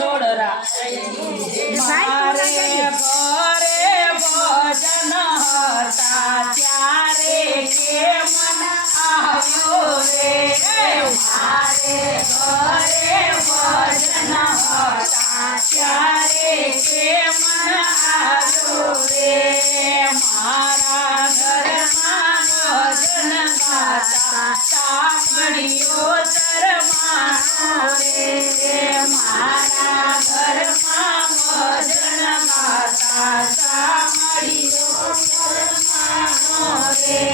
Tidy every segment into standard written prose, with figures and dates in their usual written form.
છોડરા મારે ઘરે ભજન હતા ત્યારે કે મન આવ્યો રે મારે ઘરે ભજન હતા ત્યારે કે મન આવ્યો રે મારા ઘરમાં ભજન ગાતા સાંભળ્યો શરમાનો રે મારા ઘરમાં ભજન ગાતા સાંભળ્યો શરમાનો રે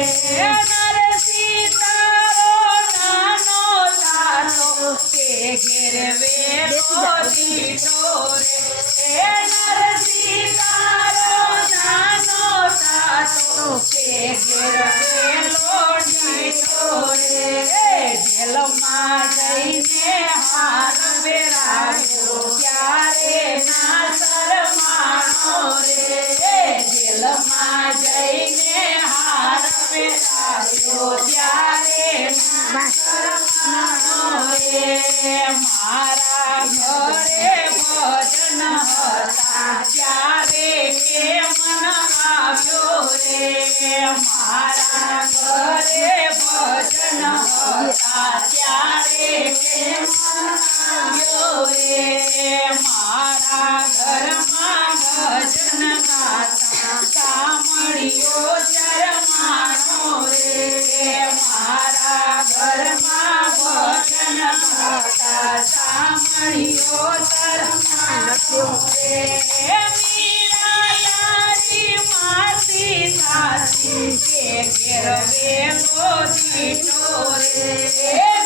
નરસિંહ તારો નાનો સાતો તે ઘેર વેલો દીધો રે નરસિંહ તારો નાનો સાતો તે ઘેર વેલો દીધો રે જેલમાં જઈને હાર વેરાયો ત્યારે ના શરમાનો રે જેલમાં જઈને હાર વેરાયો ત્યારે ના શરમાનો રે મારા ઘરે ભજન હતા ત્યારે કે મન આવ્યો રે મારા ઘરે ભજન હતા ત્યારે કે મન આવ્યો રે મારા ઘરમાં ભજન ગાતા સાંભળ્યો શરમાનો રે મારા ઘરમાં ભજન ગાતા સાંભળ્યો શરમાનો રે મીરાયારી માસી સાસી કે ઘેર વેલો દીધો રે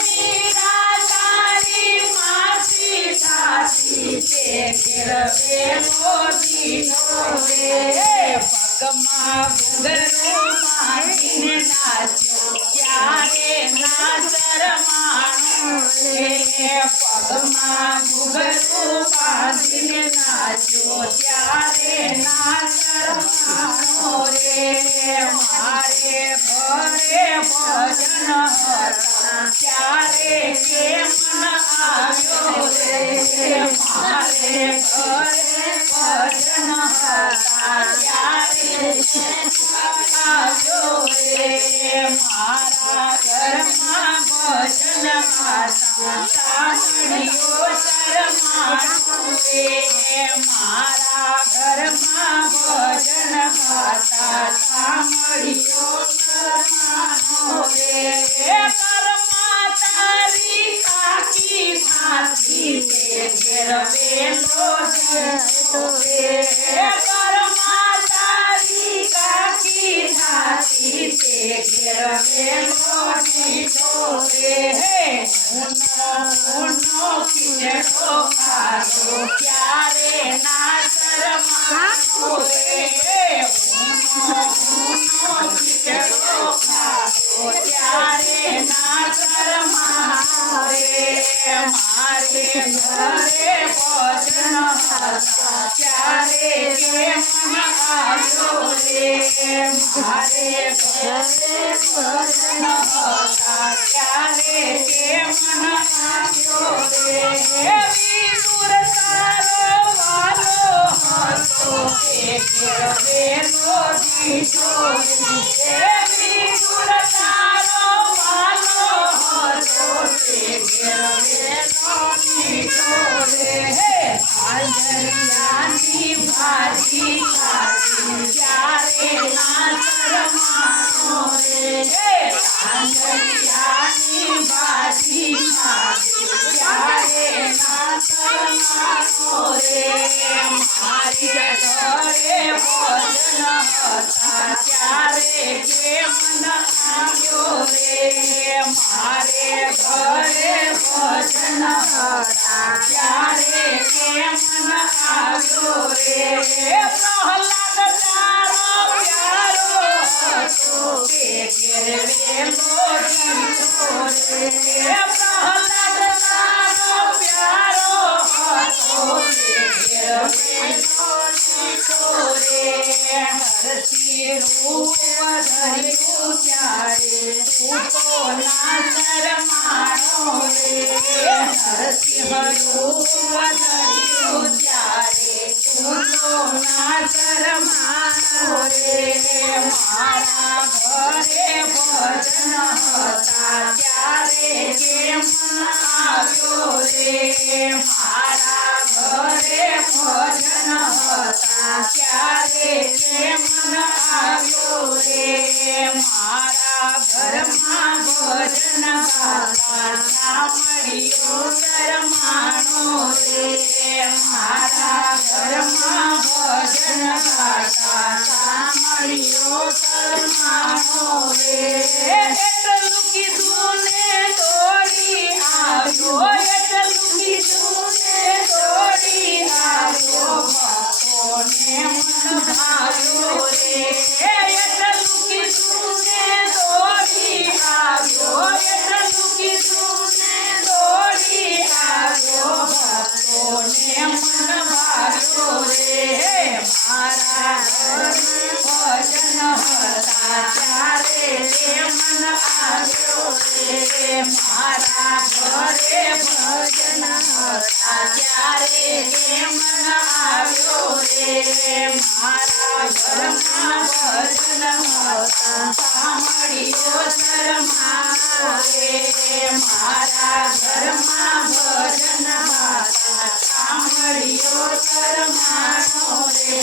મીરા તારી માસી સાસી કે ઘેર વેલો દીધો રે પગમાં ઘૂંઘરું બાંધીને નાચ્યો ત્યારે ના શરમાનો રે પગમાં ઘૂંઘરું બાંધીને નાચ્યો ત્યારે ના શરમાનો રે મારે ઘરે ભજન હતા ત્યારે કે મન આવ્યો રે મારે ઘરે ભજન હતા ત્યારે આવ્યો રે મારા ઘરમાં ભજન ગાતા સાંભળ્યો શરમાનો રે મારા ઘરમાં ભજન ગાતા સાંભળ્યો શરમાનો રે ઘરમાં તારી કાકી સાથી તે ઘેર વેલો દીધો રે ઘરમાં તારી કાકી સાથી તે ઘેર વેલો દીધો રે ઊનો ખીચડો ખાધો ત્યારે ના શરમાનો રે ઊનો ખીચડો ખાધો ત્યારે ના શરમાનો રે મારે ઘરે ભજન હતા ત્યારે કે મન આવ્યો રે મારે ઘરે ભજન હતા ત્યારે કે મન આવ્યો રે વિદુર તારો વાલો હતો તે ઘેર વેલો દીધો રે વિદુર તારો વાલો હતો તે ઘેર વેલો દીધો રે આંધળિયાની ભાજી ખાધી ત્યારે ના શરમાનો રે આંધળિયાની ભાજી ખાધી ત્યારે ના શરમાનો રે મારી ઘરે ભજન હતા ત્યારે કે મન આવ્યો રે મારે ઘરે ભજન હતા ત્યારે કે મન આવ્યો રે પ્રહલાદ તારો પ્યારો હતો તે ઘેર વેલો દીધો રે પ્રહલાદ તારો પ્યારો હતો તે ઘેર વેલો દીધો રે હરતી રૂપ ધર્યું ત્યારે તું તો ના શરમાણો રે હરતી રૂપ ધર્યું ત્યારે તું તો ના શરમાણો રે મારા ઘરે ભજન હતા ત્યારે કેમ આવ્યો રે મારા ઘરે ભજન હતા ત્યારે કેમ આવ્યો રે મારા ઘરમાં ભજન ગાતા સાંભળ્યો શરમાણો રે મારા ઘરમાં ભજન ગાતા સાંભળ્યો શરમાણો રે એટલું કીધું ને દોડી આવ્યો એટલું કીધું ને દોડી આવ્યો ભક્તોને મન ભાવ્યો રે એટલું કીધું ને દોડી આવ્યો એટલું કીધું ને દોડી આવ્યો ભક્તોને મન ભાવ્યો રે મારા ઘરમાં ભજન હતા ત્યારે તે મન આવ્યો રે મારા ઘરે ભજન હતા ત્યારે તે મન આવ્યો રે મારા ઘરમાં ભજન હતા સાંભળ્યો શરમાણો રે મારા ઘરમાં ભજન હતા સાંભળ્યો શરમાણો રે